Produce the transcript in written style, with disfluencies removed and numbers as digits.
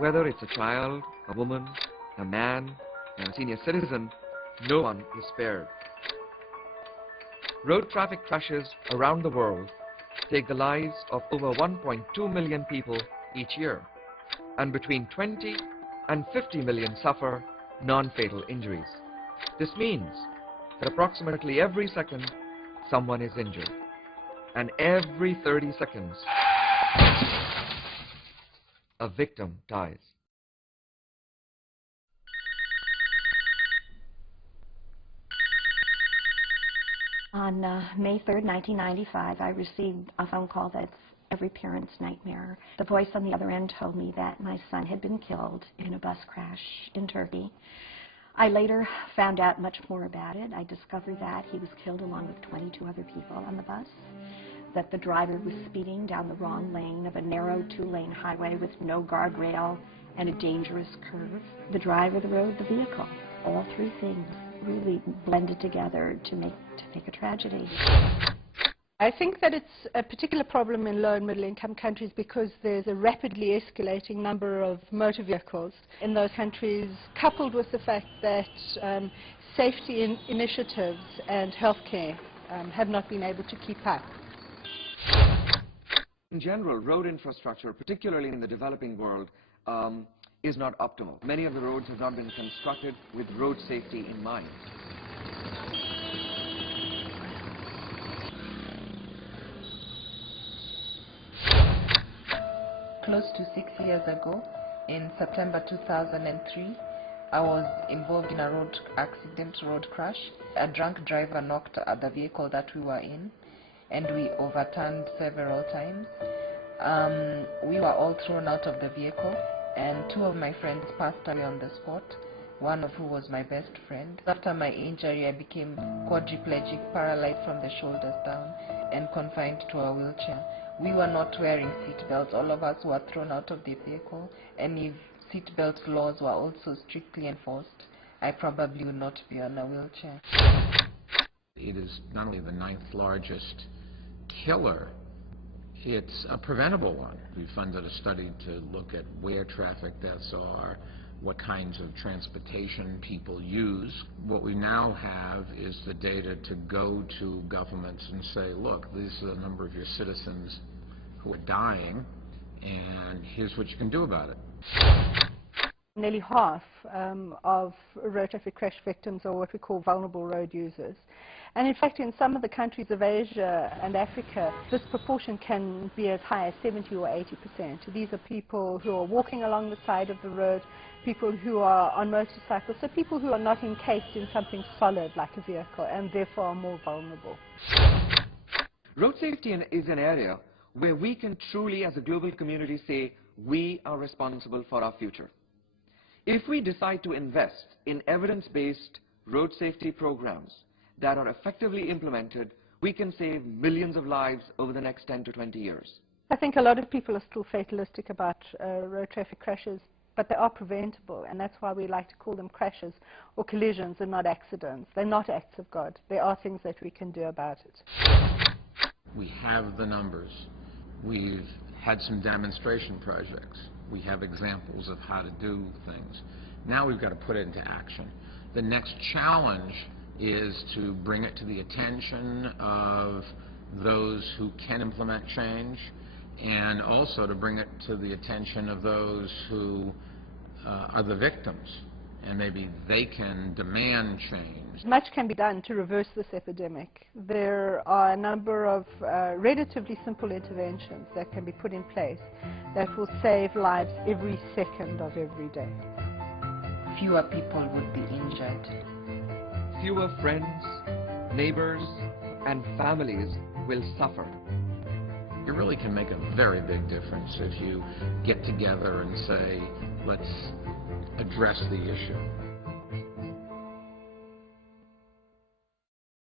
Whether it's a child, a woman, a man, and a senior citizen, no one is spared. Road traffic crashes around the world take the lives of over 1.2 million people each year, and between 20 and 50 million suffer non-fatal injuries. This means that approximately every second someone is injured, and every 30 seconds a victim dies. On May 3rd, 1995, I received a phone call that's every parent's nightmare. The voice on the other end told me that my son had been killed in a bus crash in Turkey. I later found out much more about it. I discovered that he was killed along with 22 other people on the bus, that the driver was speeding down the wrong lane of a narrow two-lane highway with no guardrail and a dangerous curve. The driver that rode the vehicle. All three things really blended together to make a tragedy. I think that it's a particular problem in low and middle income countries because there's a rapidly escalating number of motor vehicles in those countries, coupled with the fact that safety initiatives and healthcare have not been able to keep up. In general, road infrastructure, particularly in the developing world, is not optimal. Many of the roads have not been constructed with road safety in mind. Close to 6 years ago, in September 2003, I was involved in a road crash. A drunk driver knocked at the vehicle that we were in, and we overturned several times. We were all thrown out of the vehicle, and two of my friends passed away on the spot, one of who was my best friend. After my injury, I became quadriplegic, paralyzed from the shoulders down, and confined to a wheelchair. We were not wearing seat belts. All of us were thrown out of the vehicle, and if seat belt laws were also strictly enforced, I probably would not be on a wheelchair. It is not only the 9th largest killer, it's a preventable one. We funded a study to look at where traffic deaths are, what kinds of transportation people use. What we now have is the data to go to governments and say, look, these are the number of your citizens who are dying, and here's what you can do about it. Nearly half of road traffic crash victims are what we call vulnerable road users. And in fact, in some of the countries of Asia and Africa, this proportion can be as high as 70 or 80%. These are people who are walking along the side of the road, people who are on motorcycles, so people who are not encased in something solid like a vehicle and therefore are more vulnerable. Road safety is an area where we can truly, as a global community, say we are responsible for our future. If we decide to invest in evidence-based road safety programs that are effectively implemented, we can save millions of lives over the next 10 to 20 years. I think a lot of people are still fatalistic about road traffic crashes, but they are preventable, and that's why we like to call them crashes or collisions and not accidents. They're not acts of God. There are things that we can do about it. We have the numbers. We've had some demonstration projects. We have examples of how to do things. Now we've got to put it into action. The next challenge is to bring it to the attention of those who can implement change, and also to bring it to the attention of those who are the victims, and maybe they can demand change. Much can be done to reverse this epidemic. There are a number of relatively simple interventions that can be put in place that will save lives every second of every day. Fewer people would be injured. Fewer friends, neighbors, and families will suffer. It really can make a very big difference if you get together and say, let's address the issue.